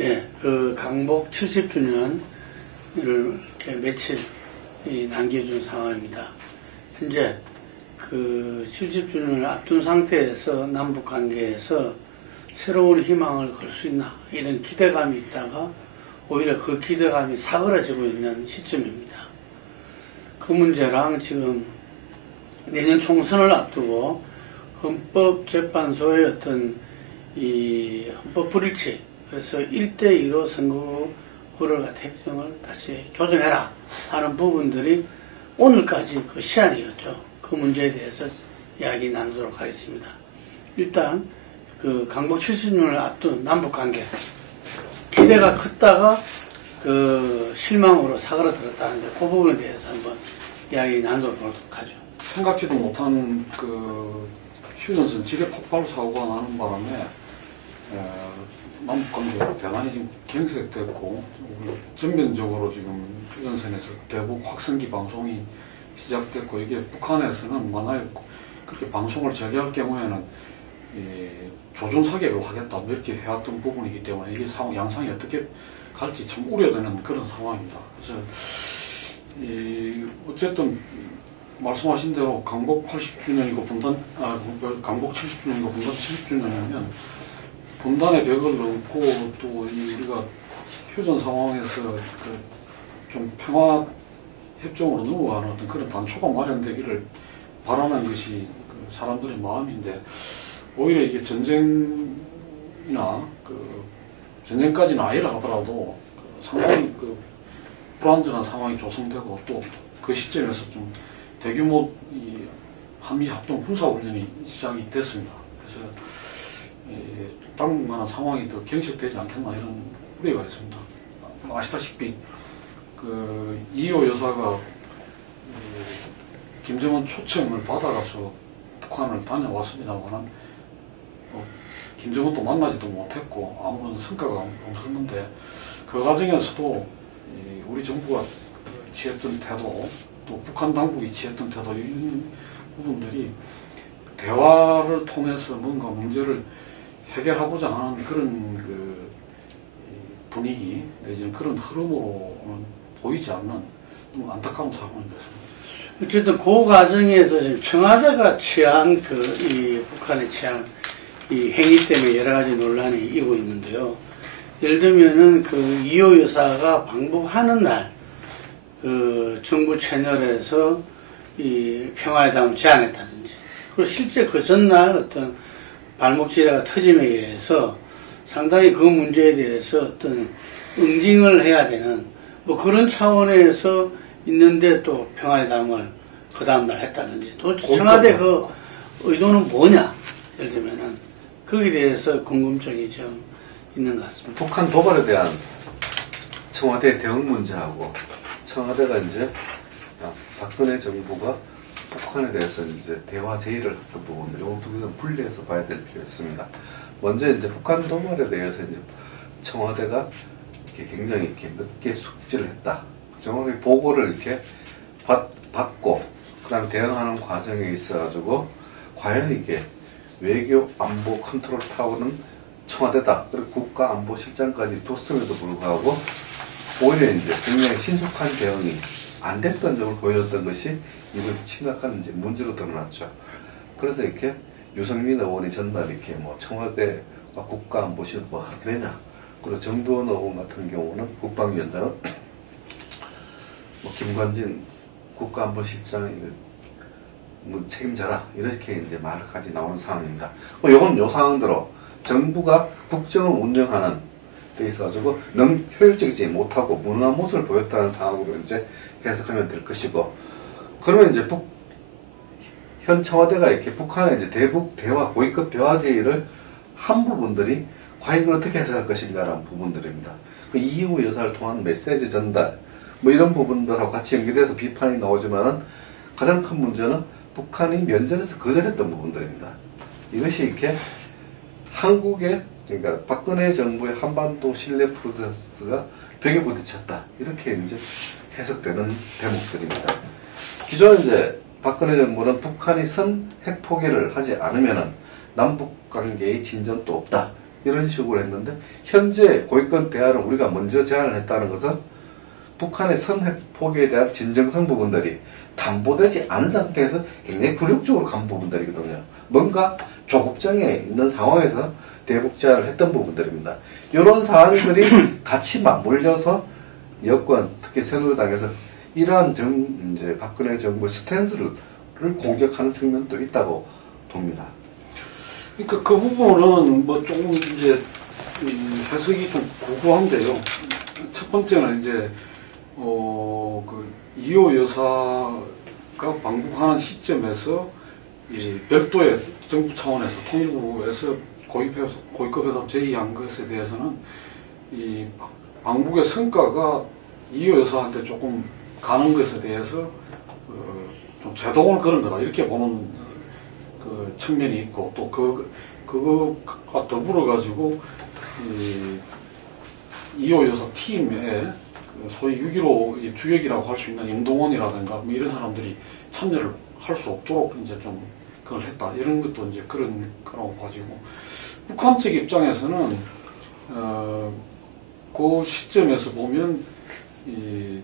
예, 그 강복 70주년을 이렇게 며칠 남겨준 상황입니다. 현재 그 70주년을 앞둔 상태에서 남북 관계에서 새로운 희망을 걸 수 있나 이런 기대감이 있다가 오히려 그 기대감이 사그라지고 있는 시점입니다. 그 문제랑 지금 내년 총선을 앞두고 헌법재판소의 어떤 이 헌법 불일치, 그래서 1대2로 선거구를 같은 획정을 다시 조정해라 하는 부분들이 오늘까지 그 시한이었죠. 그 문제에 대해서 이야기 나누도록 하겠습니다. 일단 그 강복 70년을 앞둔 남북관계 기대가 컸다가 그 실망으로 사그라들었다는데 그 부분에 대해서 한번 이야기 나누도록 하죠. 생각지도 못한 그 휴전선 지뢰 폭발 사고가 나는 바람에 남북관계가 대단히 지금 경색됐고 전면적으로 지금 휴전선에서 대북 확성기 방송이 시작됐고, 이게 북한에서는 만약에 그렇게 방송을 재개할 경우에는 조준 사격을 하겠다 이렇게 해왔던 부분이기 때문에 이게 양상이 어떻게 갈지 참 우려되는 그런 상황입니다. 그래서 어쨌든 말씀하신 대로 강복 80주년이고 강복 70주년이고 분단 70주년이면 분단의 벽을 넘고 또 우리가 휴전 상황에서 좀 평화 협정으로 넘어가는 어떤 그런 단초가 마련되기를 바라는 것이 그 사람들의 마음인데, 오히려 이게 전쟁이나 전쟁까지는 아니라 하더라도 상당히 불안전한 상황이 조성되고 또 그 시점에서 좀 대규모 한미 합동 군사훈련이 시작이 됐습니다. 그래서 당분간은 상황이 더 경색되지 않겠나 이런 우려가 있습니다. 아시다시피 그 이호 여사가 김정은 초청을 받아가서 북한을 다녀왔습니다만 김정은도 만나지도 못했고 아무런 성과가 없었는데, 그 과정에서도 우리 정부가 취했던 태도, 또 북한 당국이 취했던 태도, 이런 부분들이 대화를 통해서 뭔가 문제를 해결하고자 하는 그런 그 분위기 내지는 그런 흐름으로는 보이지 않는 너무 안타까운 상황이 됐습니다. 어쨌든 그 과정에서 지금 청와대가 취한 이 북한의 취한 이 행위 때문에 여러 가지 논란이 일고 있는데요. 예를 들면은 그 이호 여사가 방북하는 날 그 정부 채널에서 이 평화회담을 제안했다든지, 그리고 실제 그 전날 어떤 발목지뢰가 터짐에 의해서 상당히 그 문제에 대해서 어떤 응징을 해야 되는 뭐 그런 차원에서 있는데 또 평화회담을 그 다음날 했다든지, 또 청와대 그 의도는 뭐냐, 예를 들면은 거기에 대해서 궁금증이 좀 있는 것 같습니다. 북한 도발에 대한 청와대 대응 문제하고 청와대가 이제 박근혜 정부가 북한에 대해서 이제 대화 제의를 했던 부분, 요 두 개는 분리해서 봐야 될 필요가 있습니다. 먼저 이제 북한 도발에 대해서 이제 청와대가 이렇게 굉장히 이렇게 늦게 숙지를 했다. 정확하게 보고를 이렇게 받고 그다음에 대응하는 과정에 있어가지고 과연 이게 외교 안보 컨트롤 타워는 청와대다. 그리고 국가안보실장까지 뒀음에도 불구하고 오히려 이제 굉장히 신속한 대응이 안 됐던 점을 보여줬던 것이 이번 심각한 이제 문제로 드러났죠. 그래서 이렇게 유승민 의원이 전날 이렇게 뭐 청와대와 국가안보실 뭐 하게 되냐. 그리고 정두원 의원 같은 경우는 국방위원장은 뭐 김관진 국가안보실장 뭐 책임져라 이렇게 이제 말까지 나오는 상황입니다. 이건 요 상황대로 정부가 국정을 운영하는 데 있어가지고 너무 효율적이지 못하고 무능한 모습을 보였다는 상황으로 이제 해석하면 될 것이고, 그러면 이제 현 청와대가 이렇게 북한의 이제 대북 대화 고위급 대화 제의를 한 부분들이 과연 이걸 어떻게 해석할 것인가라는 부분들입니다. 그 이후 여사를 통한 메시지 전달 뭐 이런 부분들하고 같이 연결해서 비판이 나오지만은 가장 큰 문제는 북한이 면전에서 거절했던 부분들입니다. 이것이 이렇게 한국의, 그러니까 박근혜 정부의 한반도 신뢰 프로세스가 벽에 부딪혔다. 이렇게 이제 해석되는 대목들입니다. 기존 이제 박근혜 정부는 북한이 선 핵 포기를 하지 않으면은 남북 관계의 진전도 없다. 이런 식으로 했는데 현재 고위권 대화를 우리가 먼저 제안을 했다는 것은 북한의 선핵 포기에 대한 진정성 부분들이 담보되지 않은 상태에서 굉장히 굴욕적으로 간 부분들이거든요. 뭔가 조급장애 있는 상황에서 대북 제안을 했던 부분들입니다. 이런 사안들이 같이 맞물려서 여권, 특히 새누리당에서 이러한 이제 박근혜 정부의 스탠스를 공격하는 측면도 있다고 봅니다. 그러니까 그 부분은 뭐 조금 이제 해석이 좀 고고한데요. 첫 번째는 이제 그 이호 여사가 방북하는 시점에서 이 별도의 정부 차원에서 통일부에서 고위급 회담 제의한 것에 대해서는 이 방북의 성과가 이호 여사한테 조금 가는 것에 대해서 좀 제동을 걸은 거다 이렇게 보는 그 측면이 있고 또 그거가 더불어 가지고 이호 여사 팀에 소위 6.15 주역이라고 할 수 있는 임동원이라든가 뭐 이런 사람들이 참여를 할 수 없도록 이제 좀 그걸 했다 이런 것도 이제 그런 거라고 봐지고 북한 측 입장에서는 그 시점에서 보면 이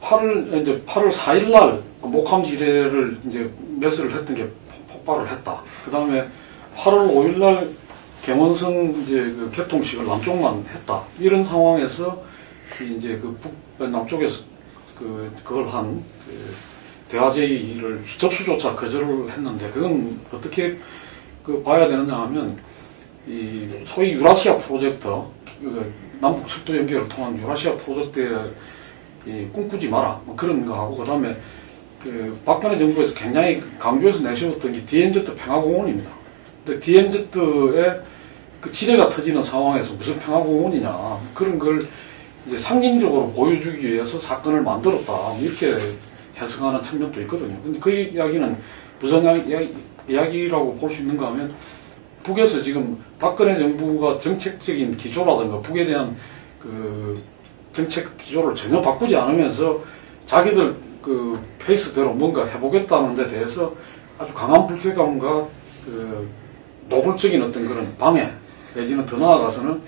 8월 4일 날 목함 지뢰를 이제 매스를 했던 게 폭발을 했다. 그 다음에 8월 5일 날 경원선 이제 그 개통식을 남쪽만 했다. 이런 상황에서 이제 그 남쪽에서 그걸 한 대화 제의를 접수조차 거절을 했는데 그건 어떻게 봐야 되느냐 하면 이 소위 유라시아 프로젝트 남북 철도 연결을 통한 유라시아 프로젝트에 꿈꾸지 마라 뭐 그런 거 하고 그다음에 그 박근혜 정부에서 굉장히 강조해서 내세웠던 게 DMZ 평화공원입니다. 근데 DMZ에 그 지뢰가 터지는 상황에서 무슨 평화공원이냐 그런 걸 이제 상징적으로 보여주기 위해서 사건을 만들었다 이렇게 해석하는 측면도 있거든요. 근데 그 이야기는 무슨 이야기라고 볼 수 있는가 하면 북에서 지금 박근혜 정부가 정책적인 기조라든가 북에 대한 그 정책 기조를 전혀 바꾸지 않으면서 자기들 그 페이스대로 뭔가 해보겠다는 데 대해서 아주 강한 불쾌감과 그 노골적인 어떤 그런 방해 내지는 더 나아가서는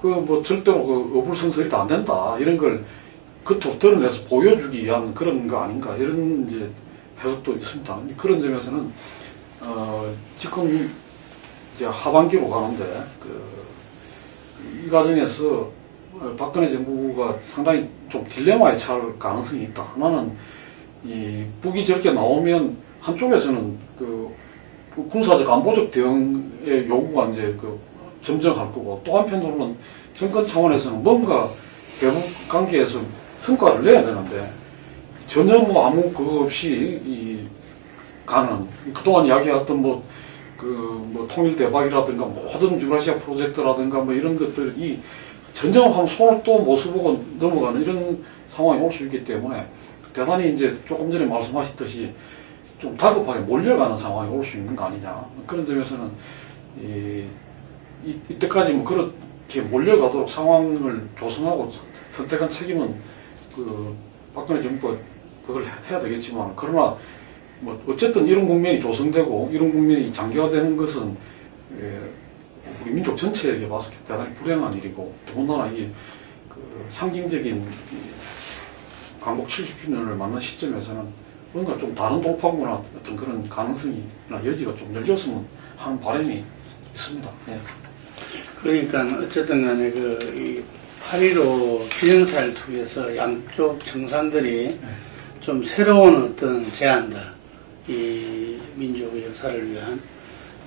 그 뭐 절대로 그 어불성설이 안 된다 이런 걸 그토록 드러내서 보여주기 위한 그런 거 아닌가 이런 이제 해석도 있습니다. 그런 점에서는 지금 이제 하반기로 가는데 이 과정에서 박근혜 정부가 상당히 좀 딜레마에 처할 가능성이 있다. 하나는 이 북이 저렇게 나오면 한쪽에서는 그 군사적 안보적 대응의 요구가 이제 점정할 거고 또 한편으로는 정권 차원에서는 뭔가 대북 관계에서 성과를 내야 되는데 전혀 뭐 아무 그거 없이 가는 그동안 이야기했던 뭐 통일 대박이라든가 모든 유라시아 프로젝트라든가 뭐 이런 것들이 전쟁하면 손을 또 못 써보고 넘어가는 이런 상황이 올 수 있기 때문에 대단히 이제 조금 전에 말씀하셨듯이 좀 다급하게 몰려가는 상황이 올 수 있는 거 아니냐 그런 점에서는 이때까지 뭐 그렇게 몰려가도록 상황을 조성하고 선택한 책임은 그 박근혜 정부가 그걸 해야 되겠지만 그러나 뭐 어쨌든 이런 국면이 조성되고 이런 국면이 장기화되는 것은 우리 민족 전체에게 봐서 대단히 불행한 일이고 더군다나 이 상징적인 광복 70주년을 맞는 시점에서는 뭔가 좀 다른 돌파구나 어떤 그런 가능성이나 여지가 좀 열렸으면 하는 바람이 있습니다. 네. 그러니까 어쨌든 간에 이 8.15 기념사를 통해서 양쪽 정상들이 좀 새로운 어떤 제안들, 이 민족의 역사를 위한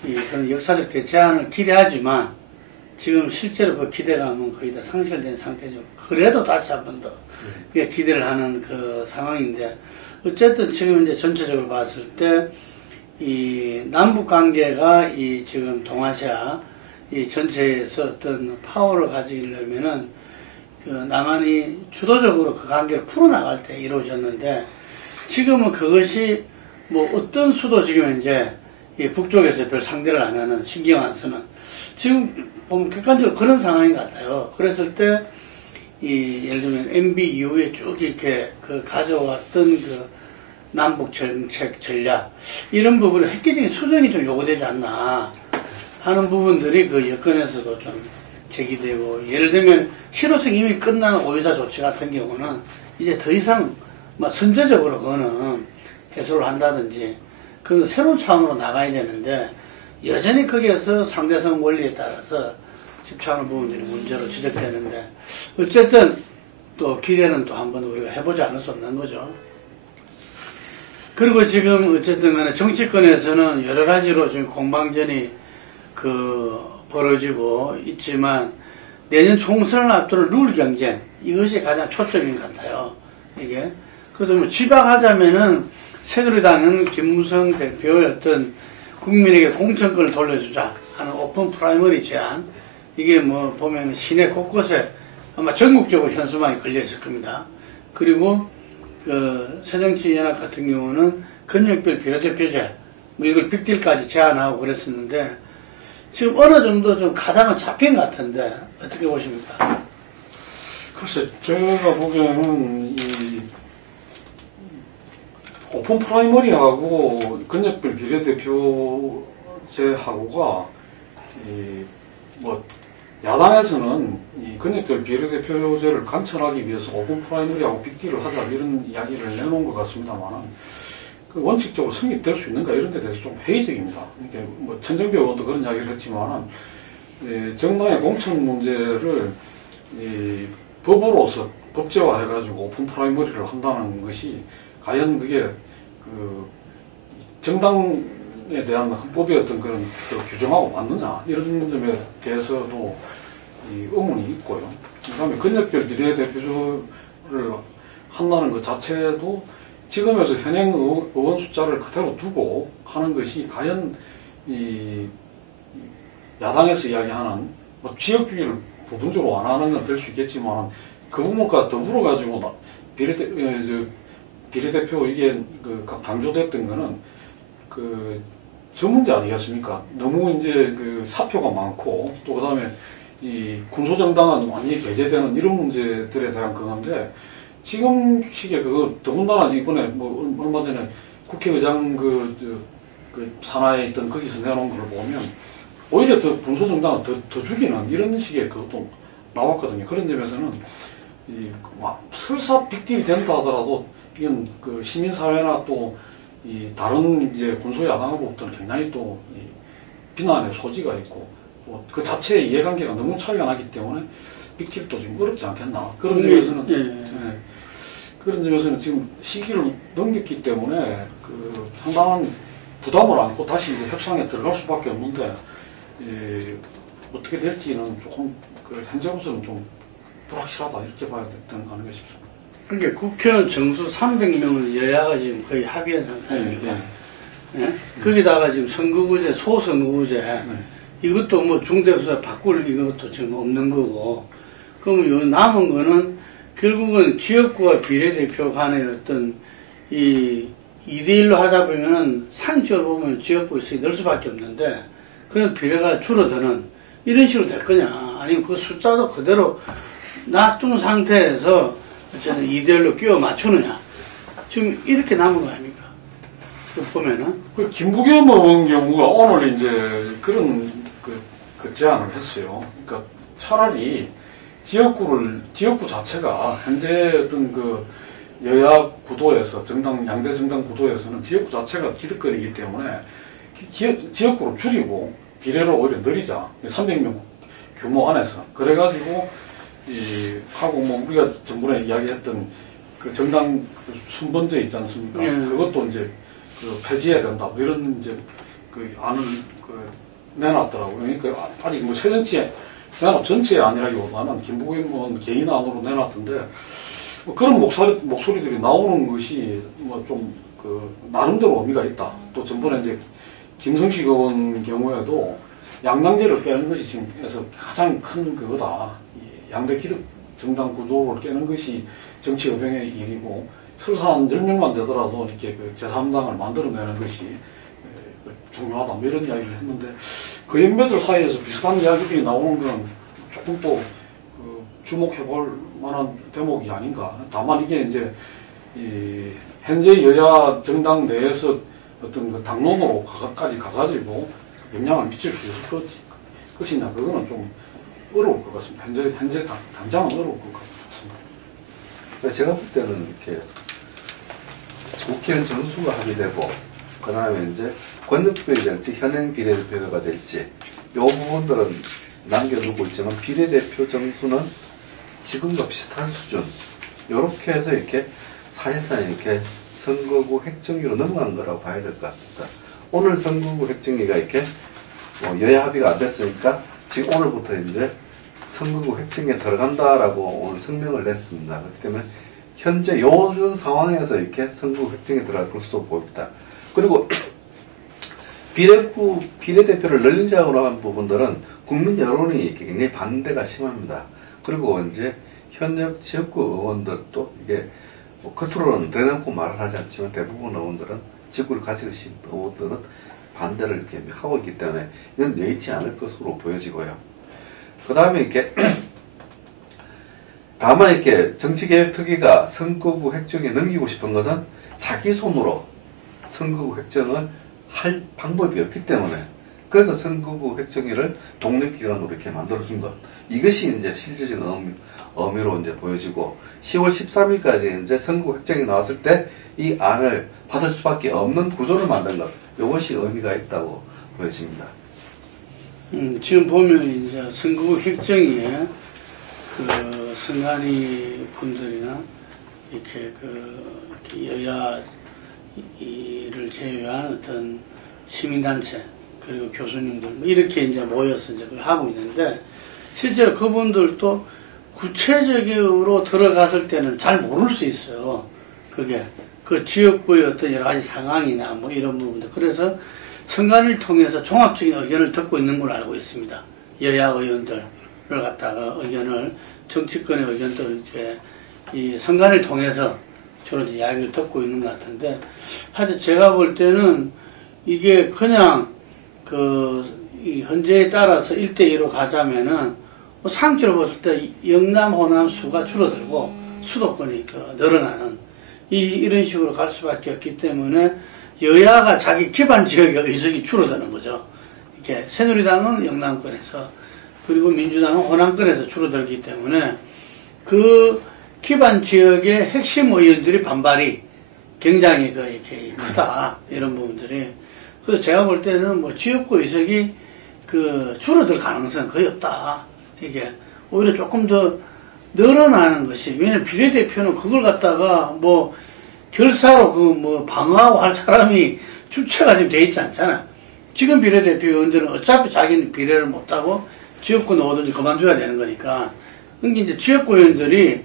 그런 역사적 대제안을 기대하지만 지금 실제로 그 기대감은 거의 다 상실된 상태죠. 그래도 다시 한 번 더 기대를 하는 그 상황인데 어쨌든 지금 이제 전체적으로 봤을 때 이 남북 관계가 이 지금 동아시아 이 전체에서 어떤 파워를 가지려면은 그 남한이 주도적으로 그 관계를 풀어나갈 때 이루어졌는데 지금은 그것이 뭐 어떤 수도 지금 이제 이 북쪽에서 별 상대를 안 하는 신경 안 쓰는 지금 보면 객관적으로 그런 상황인 것 같아요. 그랬을 때 예를 들면 MB 이후에 쭉 이렇게 가져왔던 남북 정책 전략 이런 부분에 획기적인 수정이 좀 요구되지 않나 하는 부분들이 그 여건에서도 좀 제기되고, 예를 들면 실효성 이미 끝난 5.24 조치 같은 경우는 이제 더 이상 뭐 선제적으로 그거는 해소를 한다든지 그런 새로운 차원으로 나가야 되는데, 여전히 거기에서 상대성 원리에 따라서 집착하는 부분들이 문제로 지적되는데, 어쨌든 또 기대는 또 한번 우리가 해보지 않을 수 없는 거죠. 그리고 지금 어쨌든 간에 정치권에서는 여러 가지로 지금 공방전이 벌어지고 있지만, 내년 총선을 앞두는 룰 경쟁, 이것이 가장 초점인 것 같아요. 이게. 그래서 뭐 지박하자면은 새누리당은 김무성 대표의 어떤 국민에게 공천권을 돌려주자 하는 오픈 프라이머리 제안, 이게 뭐 보면 시내 곳곳에 아마 전국적으로 현수막이 걸려있을 겁니다. 그리고 그 새정치연합 같은 경우는 근역별 비례대표제, 뭐 이걸 빅딜까지 제안하고 그랬었는데, 지금 어느 정도 좀 가닥은 잡힌 것 같은데 어떻게 보십니까? 글쎄, 제가 보기에는 이 오픈 프라이머리하고 근역별 비례대표제하고가 뭐 야당에서는 이 근역별 비례대표제를 관철하기 위해서 오픈 프라이머리하고 빅딜을 하자 이런 이야기를 내놓은 것 같습니다만, 그 원칙적으로 성립될 수 있는가 이런 데 대해서 좀 회의적입니다. 그러니까 뭐 천정배 의원도 그런 이야기를 했지만, 정당의 공천 문제를 법으로서 법제화해가지고 오픈 프라이머리를 한다는 것이 과연 그게 그 정당에 대한 헌법의 어떤 그런 규정하고 맞느냐 이런 점에 대해서도 의문이 있고요. 그다음에 근역별 비례대표를 한다는 것 자체도 지금에서 현행 의원 숫자를 그대로 두고 하는 것이 과연 이 야당에서 이야기하는 뭐 지역주의를 부분적으로 완화하는 건 될 수 있겠지만, 그 부분과 더불어 가지고 비례대표 이게 강조됐던 거는 저 문제 아니겠습니까? 너무 이제 그 사표가 많고, 또 그다음에 이 군소정당은 완전히 배제되는 이런 문제들에 대한 그건데, 지금 시기에 더군다나 이번에 뭐 얼마 전에 국회의장 그 산하에 있던 거기서 내놓은 걸 보면 오히려 더 군소정당은 더 죽이는 이런 식의 그것도 나왔거든요. 그런 점에서는 설사 빅딜이 된다 하더라도 이건 그 시민사회나 또 이 다른 이제 군소야당으로부터는 굉장히 또 비난의 소지가 있고, 그 자체의 이해관계가 너무 차이가 나기 때문에 빅딜도 지금 어렵지 않겠나. 그런 점에서는 그런 점에서는 지금 시기를 넘겼기 때문에 그 상당한 부담을 안고 다시 이제 협상에 들어갈 수밖에 없는데, 어떻게 될지는 조금 현재로서는 좀 불확실하다 이렇게 봐야 되는 거 아닌가 싶습니다. 그러니까 국회의원 정수 300명을 여야가 지금 거의 합의한 상태입니다. 예? 거기다가 지금 선거구제, 소선거구제, 이것도 뭐 중대수사 바꿀 이것도 지금 없는 거고, 그러면 요 남은 거는 결국은 지역구와 비례대표 간의 어떤 2대1로 하다 보면은 상적으로 보면 지역구에서 늘 수밖에 없는데, 그런 비례가 줄어드는 이런 식으로 될 거냐, 아니면 그 숫자도 그대로 놔둔 상태에서 어쨌든 2대1로 끼워 맞추느냐, 지금 이렇게 남은 거 아닙니까? 보면은. 김부겸 의원 경우가 오늘 이제 그런 그 제안을 했어요. 그러니까 차라리 지역구 자체가 현재 어떤 그 여야 구도에서 양대 정당 구도에서는 지역구 자체가 기득권이기 때문에 지역구를 줄이고 비례를 오히려 늘리자. 300명 규모 안에서. 그래가지고 하고 뭐 우리가 전번에 이야기했던 그 정당 순번제 있지 않습니까? 그것도 이제 폐지해야 된다. 뭐 이런 이제 그 안을 내놨더라고요. 그러니까 아직 뭐 새정치연합 전체의 아니라기보다는 김부겸 의원 개인 안으로 내놨던데, 뭐 그런 목소리들이 나오는 것이 뭐 좀 나름대로 의미가 있다. 또 전번에 이제 김성식 의원 경우에도 양당제를 깨는 것이 지금에서 가장 큰 그거다. 양대 기득 정당 구도를 깨는 것이 정치 의병의 일이고, 설사 한 10명만 되더라도 이렇게 제3당을 만들어내는 것이 중요하다. 뭐 이런 이야기를 했는데, 그 연배들 사이에서 비슷한 이야기들이 나오는 건 조금 또 주목해볼 만한 대목이 아닌가. 다만 이게 이제 현재 여야 정당 내에서 어떤 당론으로 까지 가가지고 영향을 미칠 수 있을 것이냐, 그거는 좀 어려울 것 같습니다. 현재 당장은 어려울 것 같습니다. 제가 볼 때는 이렇게 국회의원 정수가 합의되고, 그 다음에 이제 권역별이 될지 현행 비례대표가 될지, 요 부분들은 남겨두고 있지만 비례대표 정수는 지금과 비슷한 수준, 요렇게 해서 이렇게 사실상 이렇게 선거구 획정위로 넘어간 거라고 봐야 될 것 같습니다. 오늘 선거구 획정위가 이렇게 여야 합의가 안 됐으니까 지금 오늘부터 이제 선거구 획정위에 들어간다라고 오늘 성명을 냈습니다. 그렇기 때문에 현재 요런 상황에서 이렇게 선거구 획정위에 들어갈 것으로 보입니다. 그리고 비례대표를 늘리자고 한 부분들은 국민 여론이 이렇게 굉장히 반대가 심합니다. 그리고 이제 현역 지역구 의원들도 이게 겉으로는 대놓고 말을 하지 않지만 대부분 의원들은 지역구를 가지고 계신 의원들은 반대를 이렇게 하고 있기 때문에 이건 여의치 않을 것으로 보여지고요. 그 다음에 이렇게 다만 이렇게 정치개혁특위가 선거구 획정에 넘기고 싶은 것은 자기 손으로 선거구 획정을 할 방법이 없기 때문에, 그래서 선거구 획정위를 독립기관으로 이렇게 만들어준 것, 이것이 이제 실질적인 의미로 이제 보여지고, 10월 13일까지 이제 선거구 획정이 나왔을 때 이 안을 받을 수밖에 없는 구조를 만든 것, 이것이 의미가 있다고 보여집니다. 지금 보면 이제 선거구 획정위에 그 선관위 분들이나 이렇게 여야를 제외한 어떤 시민단체 그리고 교수님들 뭐 이렇게 이제 모여서 이제 그걸 하고 있는데, 실제로 그분들도 구체적으로 들어갔을 때는 잘 모를 수 있어요. 그게 그 지역구의 어떤 여러 가지 상황이나 뭐 이런 부분들. 그래서 선관위를 통해서 종합적인 의견을 듣고 있는 걸로 알고 있습니다. 여야 의원들을 갖다가 의견을, 정치권의 의견도 이렇게 이 선관위를 통해서 주로 이야기를 듣고 있는 것 같은데, 하여튼 제가 볼 때는 이게 그냥 이 현재에 따라서 1대2로 가자면은 뭐 상주로 봤을 때 영남, 호남 수가 줄어들고 수도권이 늘어나는 이런 식으로 갈 수밖에 없기 때문에 여야가 자기 기반 지역의 의석이 줄어드는 거죠. 이렇게 새누리당은 영남권에서, 그리고 민주당은 호남권에서 줄어들기 때문에 그 기반 지역의 핵심 의원들이 반발이 굉장히 이렇게 크다, 이런 부분들이. 그래서 제가 볼 때는 뭐 지역구 의석이 줄어들 가능성은 거의 없다. 이게 오히려 조금 더 늘어나는 것이, 왜냐면 비례대표는 그걸 갖다가 뭐 결사로 방어하고 할 사람이 주체가 지금 돼 있지 않잖아. 지금 비례대표 의원들은 어차피 자기는 비례를 못하고 지역구 넣어든지 그만둬야 되는 거니까. 그러니까 이제 지역구 의원들이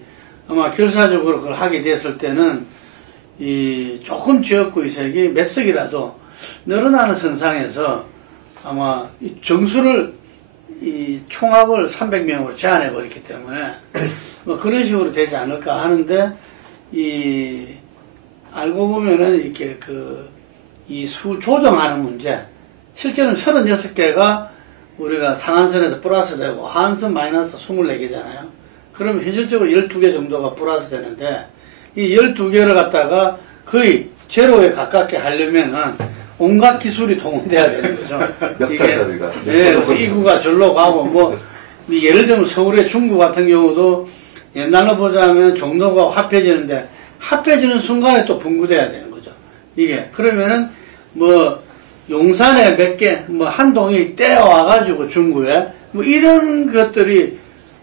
아마 결사적으로 그걸 하게 됐을 때는 조금 지역구 의석이 몇 석이라도 늘어나는 선상에서 아마 정수를 총합을 300명으로 제한해 버렸기 때문에 뭐 그런 식으로 되지 않을까 하는데, 알고 보면은 이렇게 이 수 조정하는 문제, 실제로는 36개가 우리가 상한선에서 플러스 되고 하한선 마이너스 24개잖아요. 그러면 현실적으로 12개 정도가 플러스 되는데, 이 12개를 갖다가 거의 제로에 가깝게 하려면은 온갖 기술이 동원돼야 되는 거죠. 역사자리가. 네, 이구가 절로 가고, 뭐, 예를 들면 서울의 중구 같은 경우도 옛날로 보자면 종로가 합해지는데, 합해지는 순간에 또 분구돼야 되는 거죠. 이게. 그러면은, 뭐, 용산에 몇 개, 뭐, 한 동이 떼어와가지고 중구에, 뭐, 이런 것들이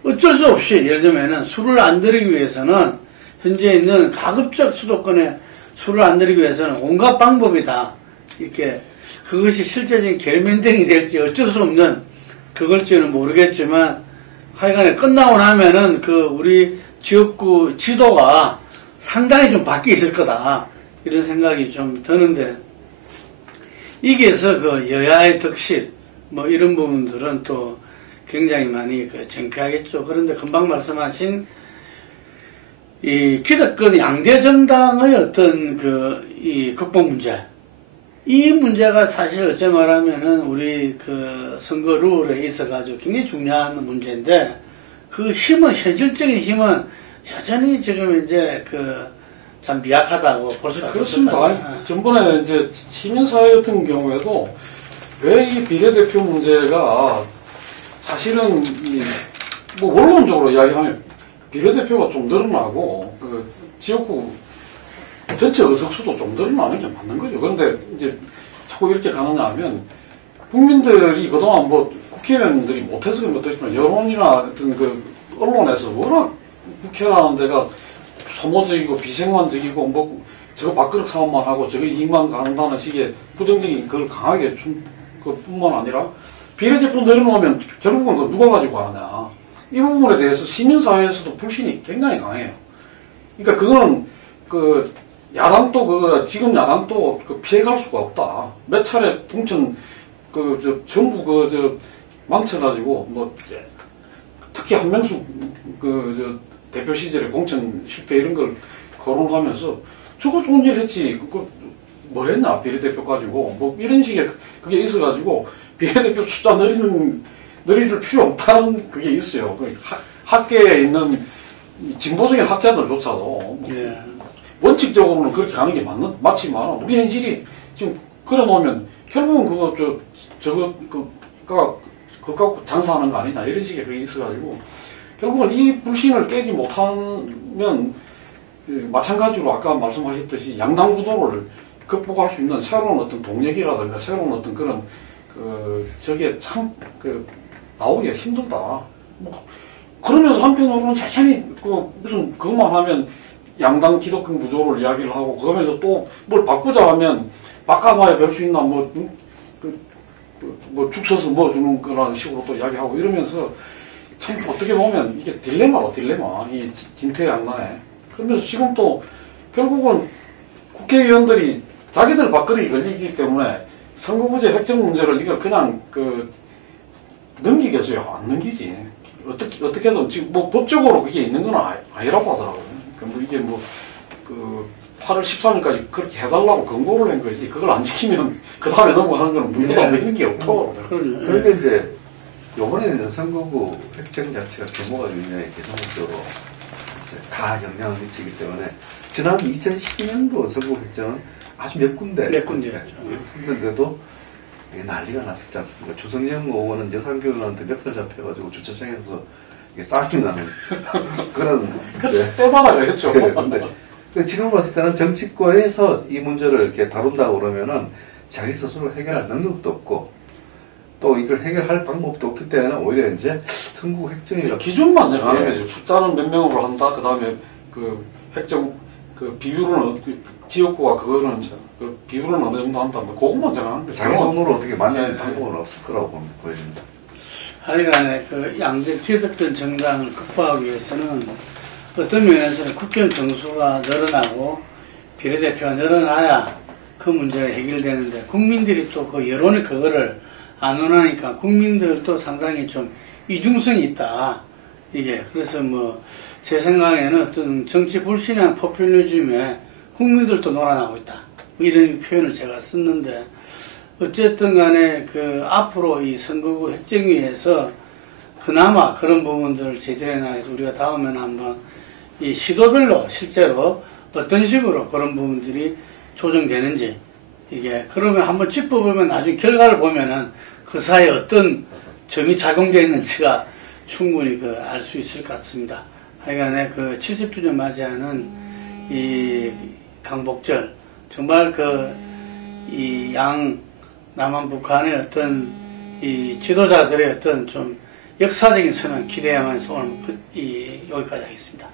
어쩔 수 없이, 예를 들면은 수를 안 들이기 위해서는, 현재 있는 가급적 수도권에 수를 안 들이기 위해서는 온갖 방법이 다, 이렇게, 그것이 실제적인 결면등이 될지 어쩔 수 없는 그걸지는 모르겠지만, 하여간에 끝나고 나면은 우리 지역구 지도가 상당히 좀 바뀌어 있을 거다, 이런 생각이 좀 드는데, 이게서 여야의 덕실, 뭐 이런 부분들은 또 굉장히 많이 창피하겠죠. 그런데 금방 말씀하신 이 기득권 양대 정당의 어떤 이 극복 문제, 이 문제가 사실 어째 말하면은 우리 선거 룰에 있어가지고 굉장히 중요한 문제인데, 그 힘은, 현실적인 힘은 여전히 지금 이제 참 미약하다고 볼 수가 그렇습니다. 없습니다. 전번에 이제 시민사회 같은 경우에도 왜 이 비례대표 문제가 사실은 뭐 원론적으로 이야기하면 비례대표가 좀 늘어나고 그 지역구 전체 의석수도 좀 늘어나는 게 맞는 거죠. 그런데 이제 자꾸 이렇게 가느냐 하면 국민들이 그동안 뭐 국회의원들이 못해서 그런 것도 있지만 여론이나 어떤 그 언론에서 워낙 국회라는 데가 소모적이고 비생산적이고 뭐 저거 밥그릇 사업만 하고 저거 이익만 가는다는 식의 부정적인 그걸 강하게 준 그뿐만 아니라 비례대표 내려놓으면 결국은 그 누가 가지고 가느냐 이 부분에 대해서 시민사회에서도 불신이 굉장히 강해요. 그러니까 그거는 그 야당도 지금 야당도 피해갈 수가 없다. 몇 차례 공천 전부 망쳐가지고 뭐 특히 한명숙 대표 시절에 공천 실패 이런 걸 거론하면서 저거 좋은 일 했지. 뭐 했나 비례대표 가지고 뭐 이런 식의 그게 있어가지고 비례대표 숫자 늘려줄 필요 없다는 그게 있어요. 학계에 있는 진보적인 학자들조차도 뭐 원칙적으로는 그렇게 가는 게 맞지만 우리 현실이 지금 그려놓으면 결국은 그거 갖고 장사하는 거 아니냐 이런 식의 그게 있어가지고 결국은 이 불신을 깨지 못하면 마찬가지로 아까 말씀하셨듯이 양당 구도를 극복할 수 있는 새로운 어떤 동력이라든가 새로운 어떤 그런 저게 참 나오기가 힘들다. 뭐 그러면서 한편으로는 자신이 무슨 그것만 하면 양당 기득권 구조를 이야기를 하고 그러면서 또 뭘 바꾸자 하면 바꿔봐야 별 수 있나 뭐 죽 서서 뭐 주는 거라는 식으로 또 이야기하고 이러면서 참 어떻게 보면 이게 딜레마 이 진퇴양난에 그러면서 지금 또 결국은 국회의원들이 자기들 밥그릇이 걸리기 때문에 선거구제 획정 문제를 이걸 그냥 넘기겠어요. 안 넘기지. 어떻게든 지금 뭐 법적으로 그게 있는 건 아니라고 하더라고요. 그러니까 뭐 이게 8월 13일까지 그렇게 해달라고 권고를 한 거지. 그걸 안 지키면 그 다음에 넘어가는 건 무효다. 이런 게 없다고. 그런데 이제 요번에는 선거구 획정 자체가 규모가 굉장히 계산적으로 다 영향을 미치기 때문에 지난 2012년도 선거구 획정은 아주 몇 군데였죠. 몇 군데인데도 난리가 났었지 않습니까? 조성영 의원은 여상교원한테 멱살 잡혀가지고 주차장에서 싸움이 나는 그런 때마다 그랬죠. 근데 지금 봤을 때는 정치권에서 이 문제를 이렇게 다룬다고 그러면은 자기 스스로 해결할 능력도 없고 또 이걸 해결할 방법도 없기 때문에 오히려 이제 선거구 획정이 기준만 정하는 거죠. 숫자는 몇 명으로 한다. 그 다음에 획정 비율은 지역구와 그거는 비율은 어느 정도 한다. 그것만 정하는 거죠. 자기 손으로 어떻게 만드는 방법은 없을 거라고 보여집니다. 하여간에 양대 기득권 정당을 극복하기 위해서는 어떤 면에서는 국회의원 정수가 늘어나고 비례대표가 늘어나야 그 문제가 해결되는데 국민들이 또 그 여론이 그거를 안 원하니까 국민들도 상당히 좀 이중성이 있다. 이게 그래서 제 생각에는 어떤 정치 불신한 포퓰리즘에 국민들도 놀아나고 있다. 이런 표현을 제가 썼는데 어쨌든 간에 앞으로 이 선거구 획정위에서 그나마 그런 부분들을 제대로 해나가서 우리가 다음에는 한번 이 시도별로 실제로 어떤 식으로 그런 부분들이 조정되는지 이게 그러면 한번 짚어보면 나중에 결과를 보면은 그 사이에 어떤 점이 작용되어 있는지가 충분히 알 수 있을 것 같습니다. 하여간에 70주년 맞이하는 이 강복절 정말 이 남한 북한의 어떤 이 지도자들의 어떤 좀 역사적인 선언 기대하면서 오늘 여기까지 하겠습니다.